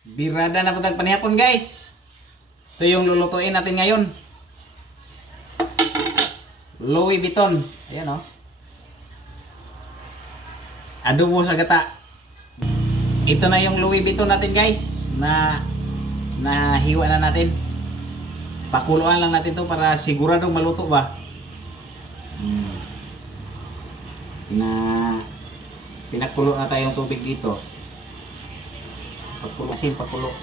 Birada na po panihapon guys. Ito yung lulutuin natin ngayon. Louis Vuitton. Ayan o. Adobo sa gata. Ito na yung Louis Vuitton natin guys. Na hiwa na natin. Pakuluan lang natin to para siguradong maluto ba. Pinakulo na tayong tubig dito. Pakulo, asin, pakulo.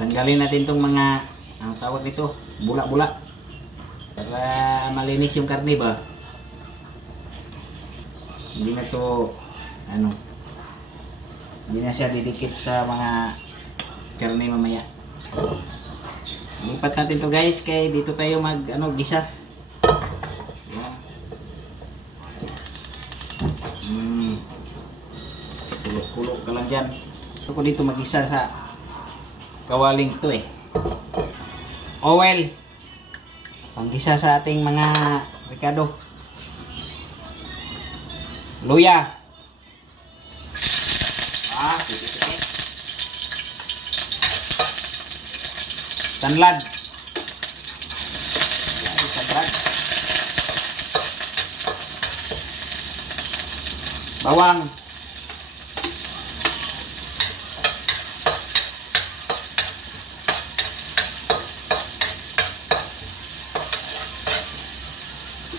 Tanggalin natin tong mga, ang tawag nito, bula-bula. Para malinis yung karne ba. Hindi na to, hindi na siya didikit sa mga karne mamaya. Lipat natin to guys, kaya dito tayo gisa. Yan. Kulo ka lang dyan. Ito ko dito mag-isa sa kawaling to eh. Oil. Panggisa sa ating mga ricado. Luya. Sige. Tanlad. Tanlad. Bawang.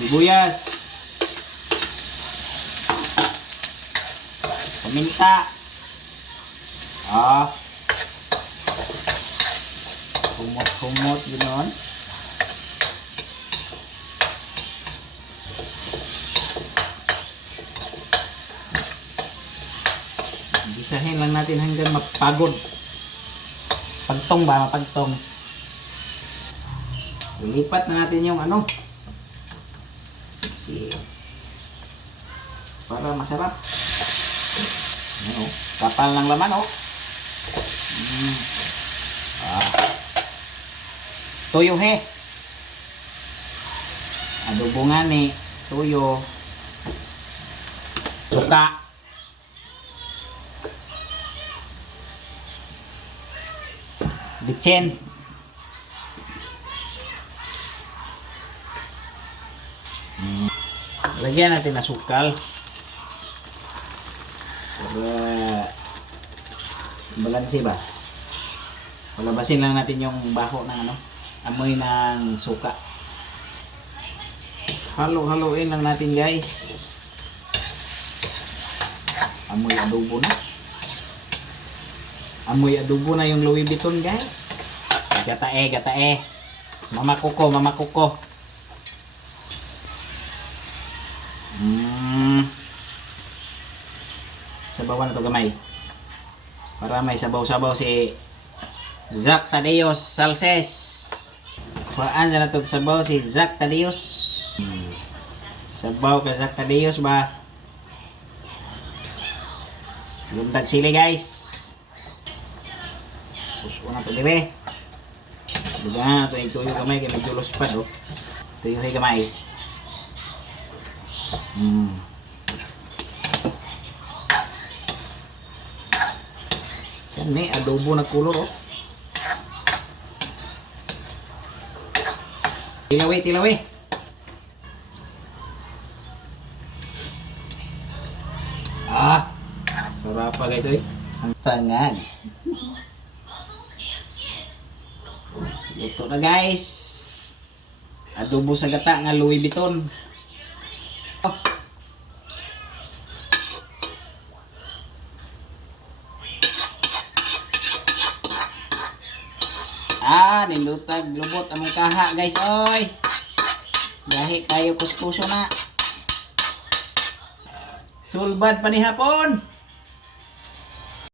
Sibuyas, paminta, kumot ganoon. Gisahin lang natin hanggang mapagod. Pagtong ba, mapagtong. Ilipat na natin yung para masarap. Kapal ng laman Tuyo adobo nga ni tuyo, suka, bitsin, lagyan natin na sukal para balanse ba. Palabasin lang natin yung baho ng amoy ng suka. Halo-haloin lang natin guys. Amoy adobo na. Amoy adobo na yung Louis Vuitton guys. Gatae. Mama kuko. Sabawan na to gamay. Para may sabaw-sabaw si Zack Tadeos Salses. Kuhaan na to sabaw si Zack Tadeos. Sabaw ka Zack Tadeos ba? Lundag sili guys. Puso na to dire. Dugaan na to yung tuyo gamay kaya medyo luspad Tuyo gamay. Yan adobo na kulor Tilawi. Sarap pa guys Ang tangad. Luto na guys. Adobo sa gata nga Louis Vuitton. Nindutag lubot among kaha guys oy. Gahi kayo kuskuso na. Sulbad panihapon.